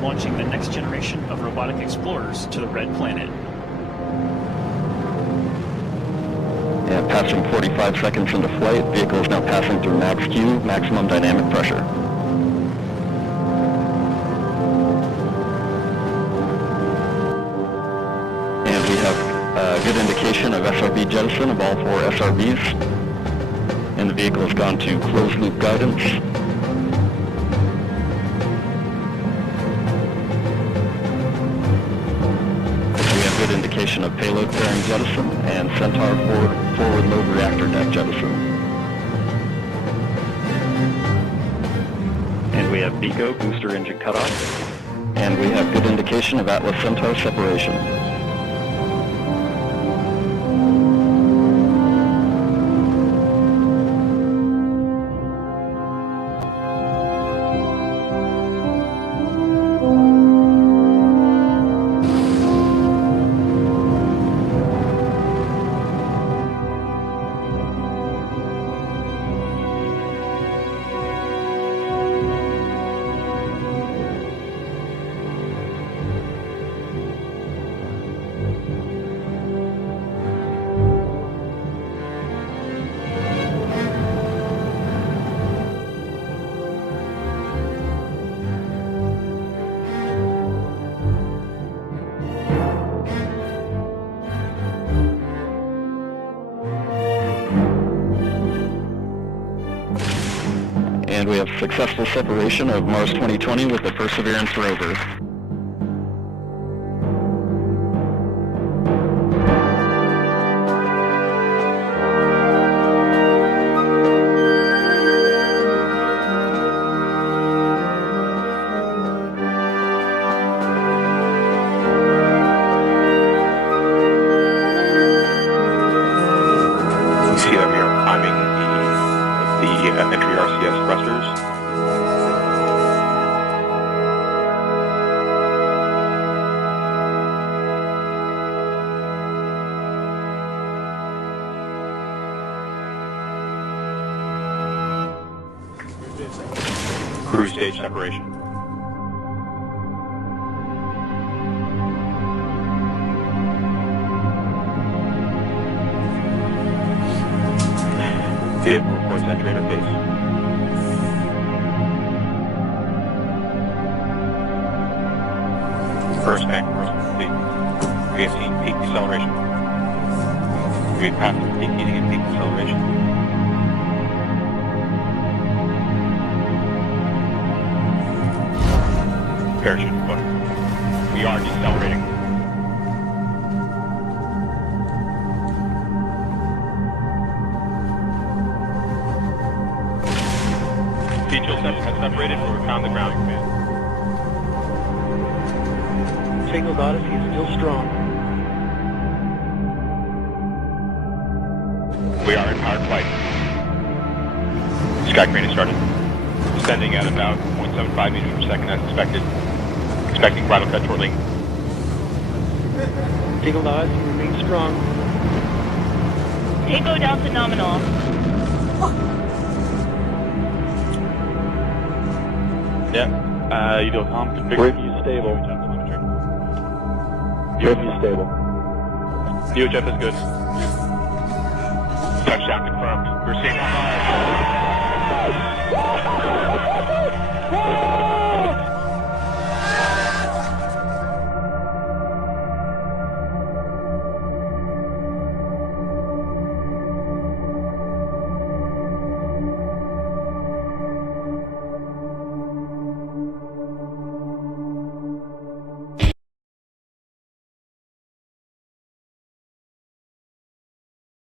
launching the next generation of robotic explorers to the Red Planet. And passing 45 seconds into flight, vehicle is now passing through max Q, maximum dynamic pressure. And we have a good indication of SRB jettison of all 4 SRBs. And the vehicle has gone to closed loop guidance. Good indication of payload bearing jettison and Centaur forward load reactor deck jettison. And we have BECO booster engine cutoff. And we have good indication of Atlas Centaur separation. And we have successful separation of Mars 2020 with the Perseverance rover. You see that we are climbing the entry RCS thrusters. Cruise stage separation. Vehicle reports entry interface. First bank reversal complete. We have seen peak deceleration. We have passed through peak heating and peak deceleration. Parachute deployed. We are decelerating. Feature has separated for on the ground command. Tangled Odyssey is still strong. We are in powered flight. Sky crane has started. Descending at about 0.75 meters per second as expected. Expecting bridle cut shortly. Tangled Odyssey remains strong. Tango down to nominal. Yeah. You don't configure. Review stable. Review stable. VHF is good. Touchdown confirmed. We're seeing